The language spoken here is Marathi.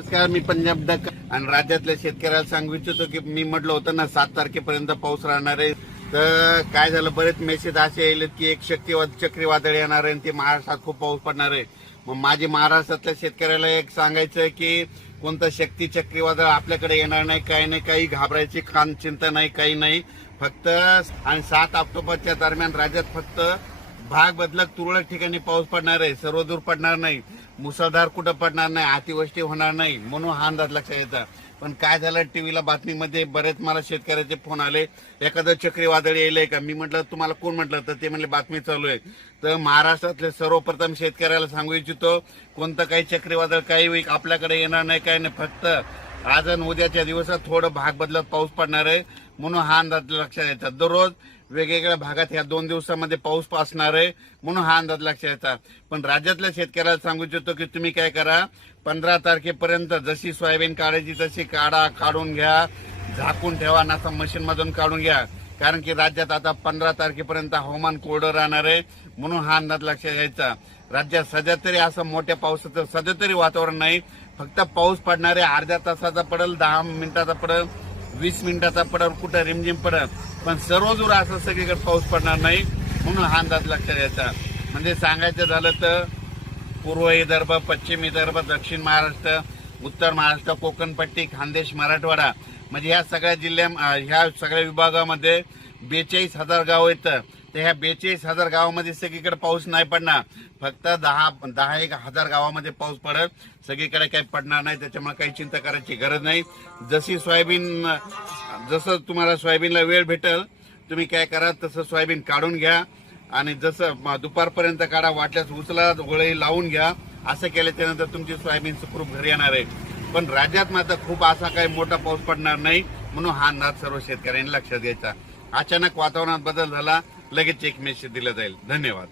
नमस्कार मी पंजाब डक. आणि राज्यातल्या शेतकऱ्याला सांगू इच्छितो की मी म्हटलं होतं ना सात तारखेपर्यंत पाऊस राहणार आहे. तर काय झालं बरेच मेसेज असे येले की एक शक्तीवाद चक्रीवादळ येणार आहे आणि ते महाराष्ट्रात खूप पाऊस पडणार आहे. मग माझी महाराष्ट्रातल्या शेतकऱ्याला एक सांगायचं आहे की कोणतं शक्ती चक्रीवादळ आपल्याकडे येणार नाही काही नाही काही घाबरायची काम चिंता नाही काही नाही. फक्त आणि सात ऑक्टोबरच्या दरम्यान राज्यात फक्त भाग बदलक तुरळक ठिकाणी पाऊस पडणार आहे सर्वदूर पडणार नाही मुसळधार कुठं पडणार नाही अतिवृष्टी होणार नाही म्हणून हा अंदाज लक्षात येतात पण काय झालं टीव्हीला बातमीमध्ये बरेच मला शेतकऱ्याचे फोन आले एखादं चक्रीवादळ येईल का? मी म्हटलं तुम्हाला कोण म्हटलं? तर ते म्हणले बातमी चालू आहे. तर महाराष्ट्रातले सर्वप्रथम शेतकऱ्याला सांगू इच्छितो कोणतं काही चक्रीवादळ काही होईल आपल्याकडे येणार नाही काही नाही फक्त आज आणि उद्याच्या दिवसात थोडं भाग बदलत पाऊस पडणार आहे म्हणून हा अंदाज लक्षात येतात दररोज वेगवेगळ्या भागात ह्या दोन दिवसामध्ये पाऊस असणार आहे म्हणून हा अंदाज लक्षात येतात पण राज्यातल्या शेतकऱ्याला सांगू इच्छितो की तुम्ही काय करा पंधरा तारखेपर्यंत जशी सोयाबीन काढायची तशी काढा काढून घ्या. झाकून ठेवा नासा मशीन मधून काढून घ्या. कारण की राज्यात आता पंधरा तारखेपर्यंत हवामान कोरडं राहणार आहे म्हणून हा अंदाज लक्षात घ्यायचा राज्यात सध्या तरी असं मोठ्या पावसाचं सध्या तरी वातावरण नाही. फक्त पाऊस पडणारे अर्ध्या तासाचा पडेल दहा मिनिटाचा पडेल. वीस मिनिटाचा पडावर कुठं रिमझिम पडेल पण सर्व दूर असं सगळीकडे पाऊस पडणार नाही म्हणून हा अंदाज लक्षात यायचा. म्हणजे सांगायचं झालं तर पूर्व विदर्भ पश्चिम विदर्भ दक्षिण महाराष्ट्र उत्तर महाराष्ट्र कोकणपट्टी खानदेश मराठवाडा. म्हणजे ह्या सगळ्या जिल्ह्या ह्या सगळ्या विभागामध्ये बेचाळीस हजार गाव येतं तर ह्या बेचाळीस हजार गावामध्ये सगळीकडे पाऊस नाही पडणार. फक्त दहा दहा एक हजार गावामध्ये पाऊस पडत सगळीकडे काही पडणार नाही त्याच्यामुळे काही चिंता करायची गरज नाही. जशी सोयाबीन जसं तुम्हाला सोयाबीनला वेळ भेटेल तुम्ही काय करा तसं सोयाबीन काढून घ्या. आणि जसं दुपारपर्यंत काढा वाटल्यास उचला गोळी लावून घ्या. असं केल्याच्यानंतर तुमची सोयाबीन सुखरूप घरी येणार आहे. पण राज्यात मात्र खूप असा काही मोठा पाऊस पडणार नाही म्हणून हा अंदाज सर्व शेतकऱ्यांनी लक्षात घ्यायचा. अचानक वातावरणात बदल झाला लगेच एक मेसेज दिला जाईल. धन्यवाद.